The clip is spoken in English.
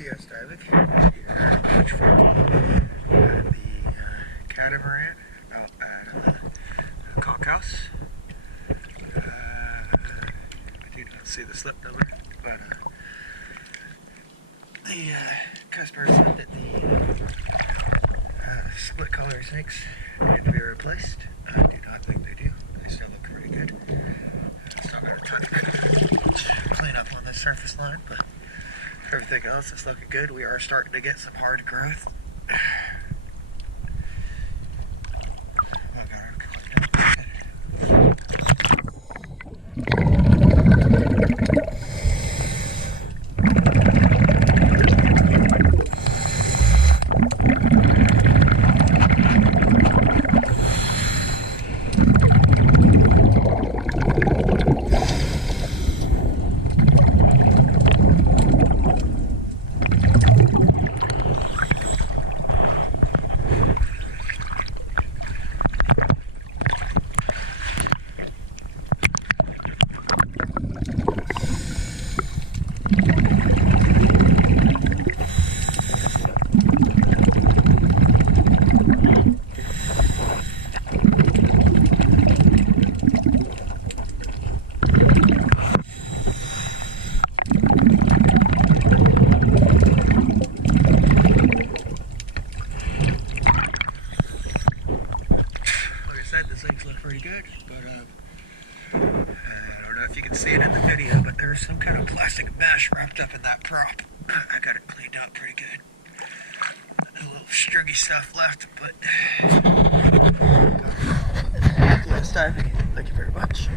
TS diving here, beach front at the catamaran out at the Conch House. I do not see the slip number, but the customer said that the split color sinks need to be replaced. I do not think they do. They still look pretty good. Still got a touch bit to clean up on the surface line, but everything else is looking good. We are starting to get some hard growth. This thing's look pretty good, but I don't know if you can see it in the video, but there's some kind of plastic mesh wrapped up in that prop. I got it cleaned out pretty good. A little stringy stuff left, but last time. Thank you very much.